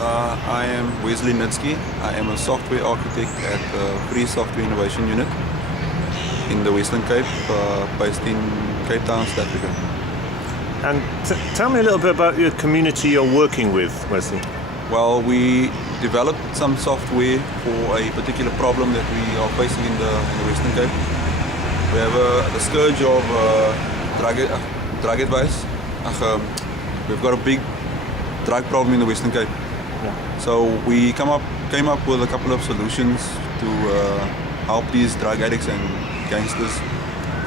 I am Wesley Nitsckie. I am a software architect at the Free Software Innovation Unit in the Western Cape, based in Cape Town, South Africa. And tell me a little bit about your community you're working with, Wesley. Well, we developed some software for a particular problem that we are facing in the Western Cape. We have the scourge of drug advice. We've got a big drug problem in the Western Cape. Yeah. So we came up with a couple of solutions to help these drug addicts and gangsters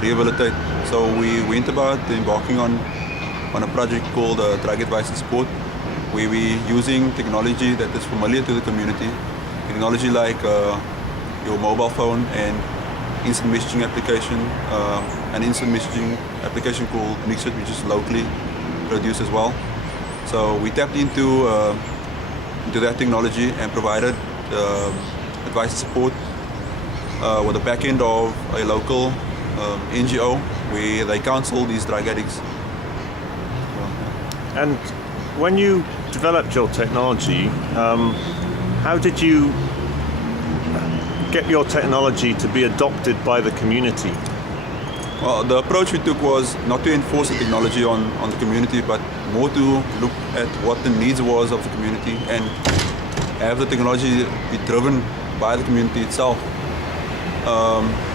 rehabilitate. So we went about embarking on a project called Drug Advice and Support, where we're using technology that is familiar to the community, technology like your mobile phone and instant messaging application, an instant messaging application called Nitsckie, which is locally produced as well. So we tapped into that technology and provided advice and support with the back end of a local NGO where they counsel these drug addicts. And when you developed your technology, how did you get your technology to be adopted by the community? Well, the approach we took was not to enforce the technology on the community, but more to look at what the needs was of the community and have the technology be driven by the community itself.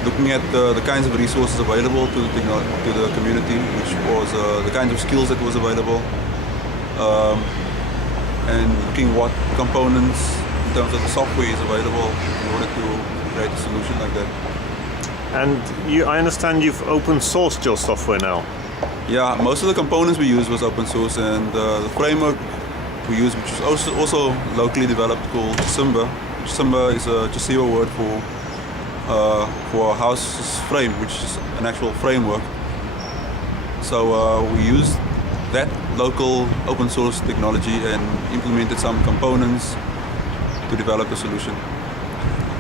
Looking at the kinds of resources available to the community, which was the kinds of skills that was available, and looking what components in terms of the software is available in order to create a solution like that. And I understand you've open sourced your software now. Yeah, most of the components we used was open source, and the framework we used, which was also locally developed, called Simba. Simba is a Chishiwa word for a house frame, which is an actual framework. So we used that local open source technology and implemented some components to develop a solution.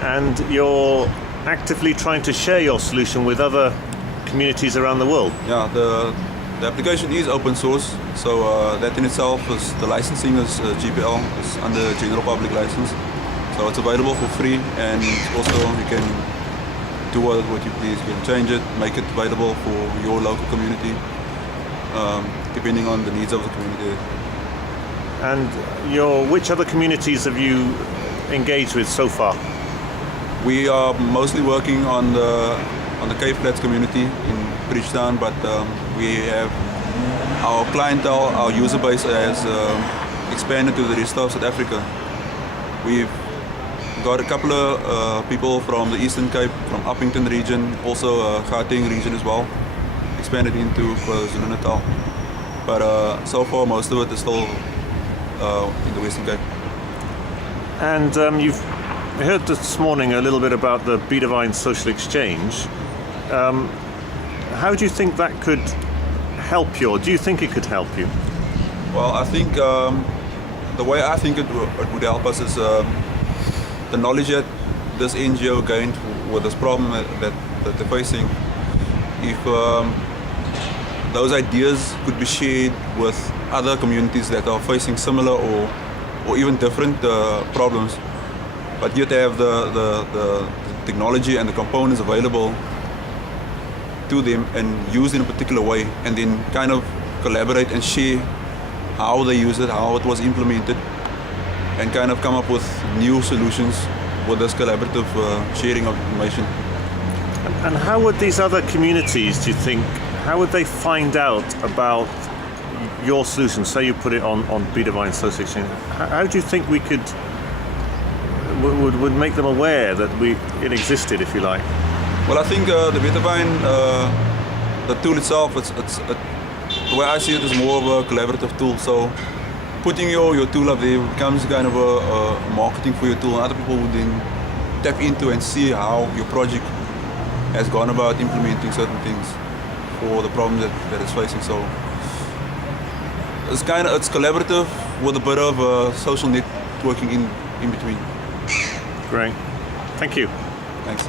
And you're actively trying to share your solution with other communities around the world. Yeah, the application is open source, so that in itself is, the licensing is GPL, is under general public license. So it's available for free, and also you can do what you please. You can change it, make it available for your local community, depending on the needs of the community. And which other communities have you engaged with so far? We are mostly working on the Cape Flats community in Bridgetown, but we have our clientele, our user base has expanded to the rest of South Africa. We've got a couple of people from the Eastern Cape, from Uppington region, also Gauteng region as well, expanded into KwaZulu-Natal. But so far most of it is still in the Western Cape. And you've heard this morning a little bit about the Betavine social exchange. How do you think that could help you, or do you think it could help you? Well, I think the way I think it would help us is the knowledge that this NGO gained with this problem that they're facing. If those ideas could be shared with other communities that are facing similar or even different problems, but yet they have the technology and the components available to them and used in a particular way, and then kind of collaborate and share how they use it, how it was implemented, and kind of come up with new solutions with this collaborative sharing of information. And how would these other communities, do you think, how would they find out about your solution? Say you put it on Betavine social exchange. How do you think we would make them aware that it existed, if you like? Well, I think the Betavine, the tool itself, the way I see it is more of a collaborative tool. So putting your tool up there becomes kind of a marketing for your tool, and other people would then tap into and see how your project has gone about implementing certain things for the problem that it's facing. So it's collaborative with a bit of social networking in between. Great. Thank you. Thanks.